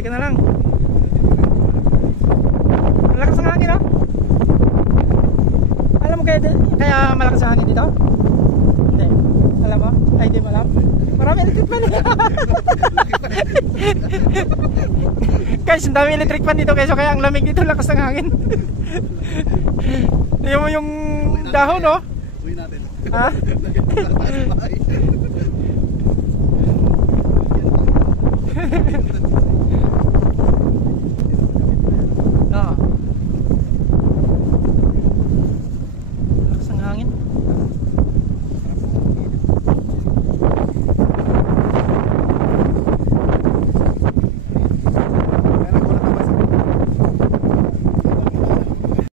Bantay ka na lang. Malakas ang hangin, oh. Alam mo kaya malakas ang hangin dito? Hindi. Alam mo? Ay, hindi mo alam. Marami electric fan. Guys, ang dami electric fan dito, guys. So, kaya ang lamig dito, lakas ng hangin. Tingnan mo yung dahon, oh. Uwi natin. Ha? Oo.